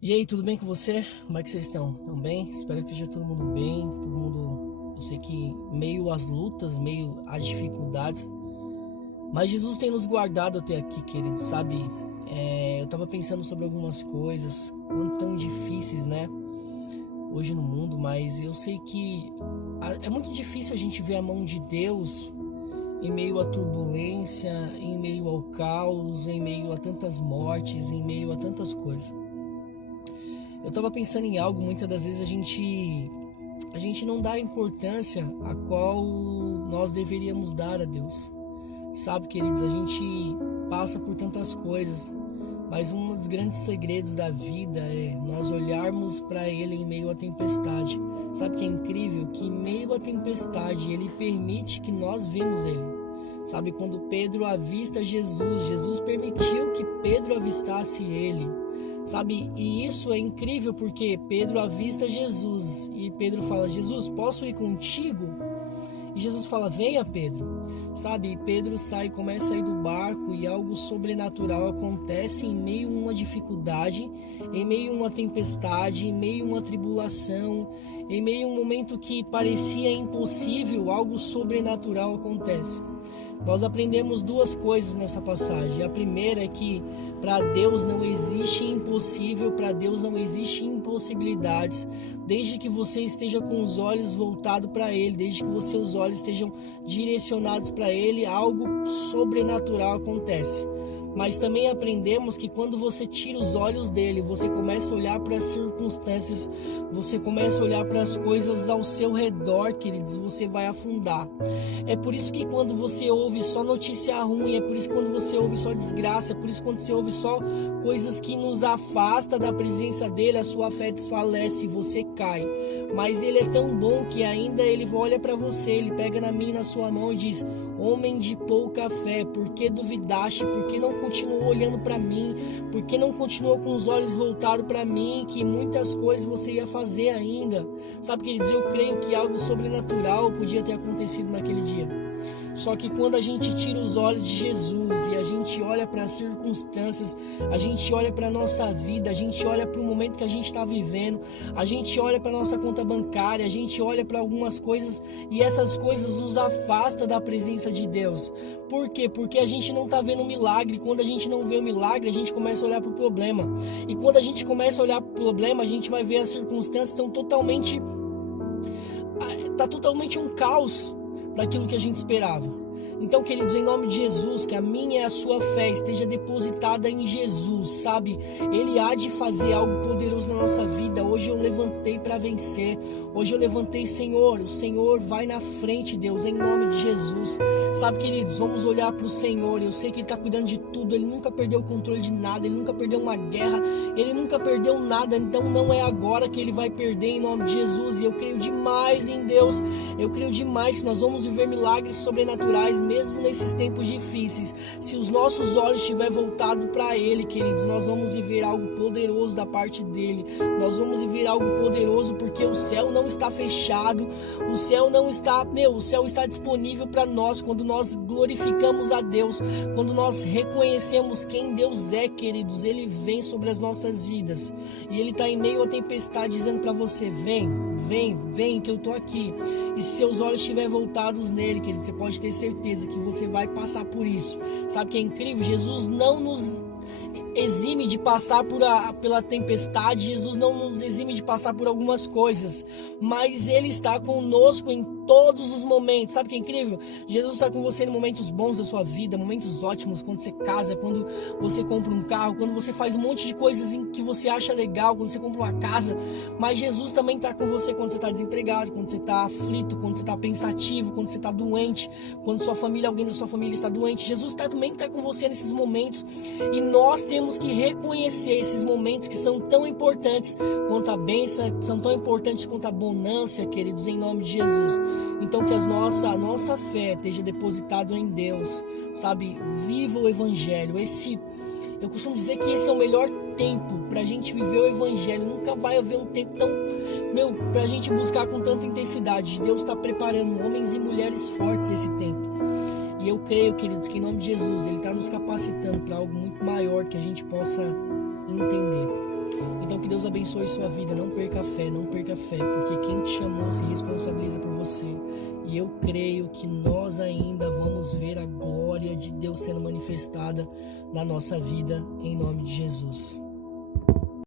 E aí, tudo bem com você? Como é que vocês estão? Estão bem? Espero que esteja todo mundo bem, todo mundo, eu sei que meio às lutas, meio às dificuldades, mas Jesus tem nos guardado até aqui, querido, sabe? Eu tava pensando sobre algumas coisas, quanto tão difíceis, né? Hoje no mundo, mas eu sei que é muito difícil a gente ver a mão de Deus em meio à turbulência, em meio ao caos, em meio a tantas mortes, em meio a tantas coisas. Eu tava pensando em algo, muitas das vezes a gente não dá a importância a qual nós deveríamos dar a Deus. Sabe, queridos, a gente passa por tantas coisas, mas um dos grandes segredos da vida é nós olharmos para Ele em meio à tempestade. Sabe que é incrível? Que em meio à tempestade Ele permite que nós vemos Ele. Sabe, quando Pedro avista Jesus, Jesus permitiu que Pedro avistasse Ele. Sabe, e isso é incrível porque Pedro avista Jesus e Pedro fala: Jesus, posso ir contigo? E Jesus fala: venha, Pedro. Sabe, e Pedro sai, começa a sair do barco e algo sobrenatural acontece em meio a uma dificuldade, em meio a uma tempestade, em meio a uma tribulação, em meio a um momento que parecia impossível, algo sobrenatural acontece. Nós aprendemos duas coisas nessa passagem. A primeira é que para Deus não existe impossível, para Deus não existe impossibilidades, desde que você esteja com os olhos voltados para Ele, desde que seus olhos estejam direcionados para Ele, algo sobrenatural acontece. Mas também aprendemos que quando você tira os olhos dele, você começa a olhar para as circunstâncias, você começa a olhar para as coisas ao seu redor, queridos, você vai afundar. É por isso que quando você ouve só notícia ruim, é por isso que quando você ouve só desgraça, é por isso que quando você ouve só coisas que nos afastam da presença dele, a sua fé desfalece e você cai. Mas ele é tão bom que ainda ele olha para você, ele pega na minha e na sua mão e diz: homem de pouca fé, por que duvidaste? Por que não continuou olhando para mim? Por que não continuou com os olhos voltados para mim? Que muitas coisas você ia fazer ainda. Sabe, queridos, eu creio que algo sobrenatural podia ter acontecido naquele dia. Só que quando a gente tira os olhos de Jesus e a gente olha para as circunstâncias, a gente olha para a nossa vida, a gente olha para o momento que a gente está vivendo, a gente olha para a nossa conta bancária, a gente olha para algumas coisas e essas coisas nos afastam da presença de Deus. Por quê? Porque a gente não está vendo o milagre. Quando a gente não vê o milagre, a gente começa a olhar para o problema. E quando a gente começa a olhar para o problema, a gente vai ver as circunstâncias estão totalmente... Está totalmente um caos daquilo que a gente esperava. Então, queridos, em nome de Jesus, que a minha e a sua fé esteja depositada em Jesus, sabe? Ele há de fazer algo poderoso na nossa vida. Hoje eu levantei para vencer. Hoje eu levantei, Senhor. O Senhor vai na frente, Deus, em nome de Jesus. Sabe, queridos, vamos olhar para o Senhor. Eu sei que Ele está cuidando de tudo. Ele nunca perdeu o controle de nada. Ele nunca perdeu uma guerra. Ele nunca perdeu nada. Então não é agora que Ele vai perder, em nome de Jesus. E eu creio demais em Deus. Eu creio demais que nós vamos viver milagres sobrenaturais, mesmo nesses tempos difíceis. Se os nossos olhos estiverem voltados para Ele, queridos, nós vamos viver algo poderoso da parte dEle. Nós vamos viver algo poderoso porque o céu não está fechado. O céu não está... o céu está disponível para nós quando nós glorificamos a Deus. Quando nós reconhecemos quem Deus é, queridos. Ele vem sobre as nossas vidas. E Ele está em meio à tempestade dizendo para você: vem que eu estou aqui. E se seus olhos estiverem voltados nele, querido, você pode ter certeza que você vai passar por isso. Sabe que é incrível? Jesus não nos exime de passar pela tempestade. Jesus não nos exime de passar por algumas coisas, mas Ele está conosco em todos os momentos. Sabe que é incrível? Jesus está com você em momentos bons da sua vida, momentos ótimos, quando você casa, quando você compra um carro, quando você faz um monte de coisas que você acha legal, quando você compra uma casa. Mas Jesus também está com você quando você está desempregado, quando você está aflito, quando você está pensativo, quando você está doente, quando alguém da sua família está doente. Jesus também está com você nesses momentos. E nós temos que reconhecer esses momentos que são tão importantes quanto a bênção, são tão importantes quanto a bonança, queridos, em nome de Jesus. Então que a nossa fé esteja depositada em Deus, sabe? Viva o Evangelho. Eu costumo dizer que esse é o melhor tempo para a gente viver o Evangelho. Nunca vai haver um tempo tão, para a gente buscar com tanta intensidade. Deus está preparando homens e mulheres fortes esse tempo. E eu creio, queridos, que em nome de Jesus, Ele está nos capacitando para algo muito maior que a gente possa entender. Então que Deus Deus abençoe sua vida. Não perca a fé, não perca a fé, porque quem te chamou se responsabiliza por você. E eu creio que nós ainda vamos ver a glória de Deus sendo manifestada na nossa vida, em nome de Jesus.